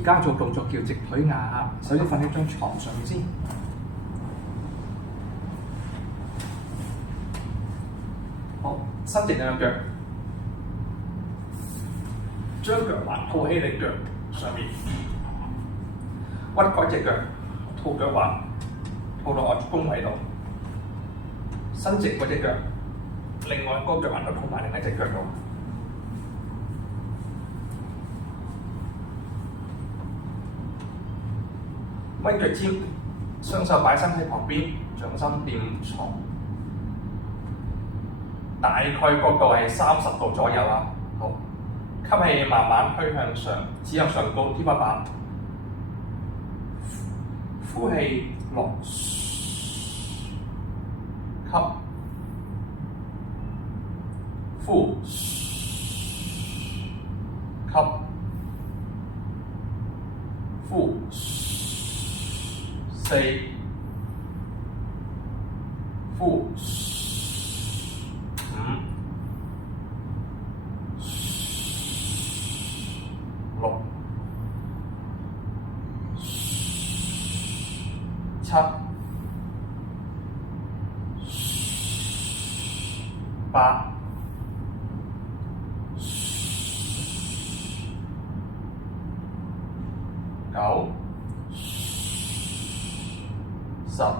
而家做動作叫直腿壓，首先瞓喺張床上面先。好，伸直兩腳，將腳環套喺你腳上面，屈嗰隻腳，套腳環套到我弓位度，伸直嗰隻腳，另外嗰個腳環都套埋另一隻腳度。屈腳尖，雙手擺身喺旁邊，掌心掂床，大概角度係30度左右啊。好，吸氣慢慢推向上，指向上高天花板。呼氣落，吸，呼，吸，呼。4、呼、5、6、7、8、9、10、